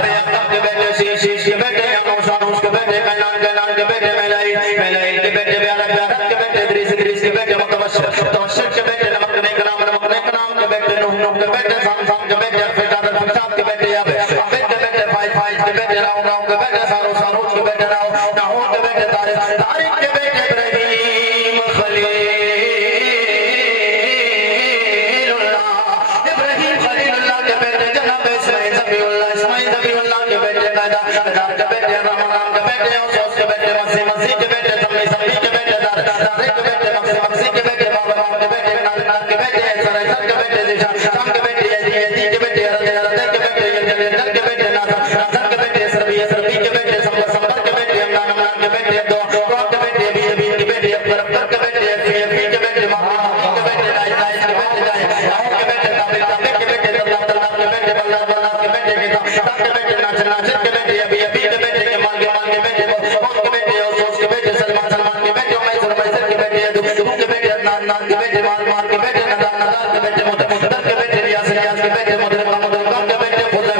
पे अकरम के बेटे शीश के बेटे अनूस के बेटे कैनान के बेटे मिलाई के बेटे ब्यारत के बेटे इद्रीस के बेटे मुतवस्सिर के बेटे नमक ने कलाम के बेटे नूह के बेटे साम के बेटे फिजाद के बेटे अबेद के बेटे फाइज के बेटे राव के बेटे सारूज के बेटे नाहू के बेटे तारिक के बेटे इब्राहीम खलीलुल्लाह के बेटे जनाब इस्माइल ज़बीहुल्लाह के बेटे दादा के बेटे राम के बेटे औस के बेटे मसीह के बेटे समी के बेटे दारे के बेटे मक्सी के बेटे बाबा के बेटे नान के बेटे सर के बेटे शाम के बेटे यदी के बेटे रद के बेटे जल के बेटे नासर के बेटे सरबी के बेटे संबर के बेटे अमनान के बेटे दो के बेटे बी के बेटे अकबर के बेटे फी के बेटे मामा के बेटे लाई के बेटे जाए के बेटे ताबे के बेटे अल्लाह के बेटे बल्ला के बेटे के बेटे नाच के बेटे अभी के बेटे के माल के बेटे कौन के बेटे और के बेटे सलमान के बेटे मैसर के बेटे दुख के बेटे नान के बेटे माल के बेटे नदान के बेटे मुदर के बेटे रियाज के बेटे मुदर के बेटे खुदा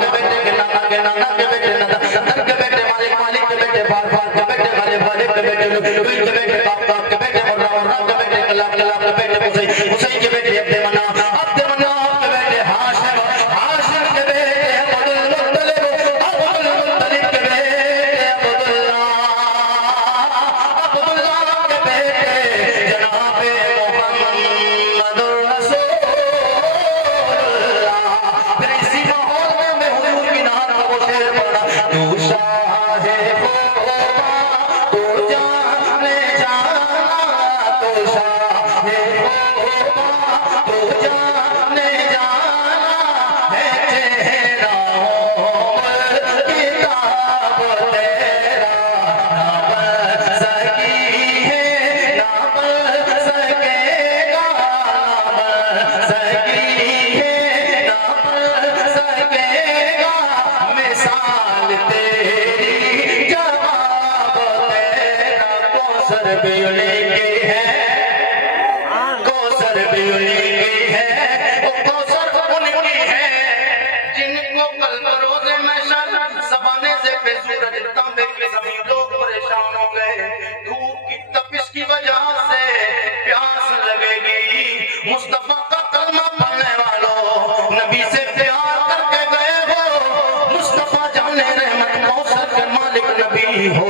के बेटे के नाना के बेटे नदर के बेटे मालिक के बेटे फार के बेटे खालिद के बेटे लुई के बेटे बाप के बेटे मुर्रा के बेटे कलाम के बेटे हुसैन के बेटे अब्दे मना के बेटे हाशिम के बेटे अब्दुल मुत्तलिब के बेटे अब्दुल्लाह के बेटे जनाबे मुहम्मदुर रसूलुल्लाह। फिर इसी माहौल में हुजूर की नात का वो शेर पढ़ा, तू शाहे खोपा तू जाने जाना, तू शाहे खोपा तू जाने जाना, है चेहरा उमर किताब तेरा, ना बन सकी है ना बन सकेगा, ना बन सकी है ना बन सकेगा, मिसाल तेरी जवाब तेरा। कौसर भी उन्हीं की है, कौसर भी उन्हीं की है, वो कौसर उन्हीं की है जिनको कल रोज़े महशर ज़माने से बेसूरज तांबे की ज़मीन लोग परेशान हो गए, धूप की तपिश की वजह से प्यास लगेगी। मुस्तफा का कलमा पढ़ने वालों, नबी से प्यार करके गए हो, मुस्तफा जाने रहमत कौसर के मालिक नबी हो।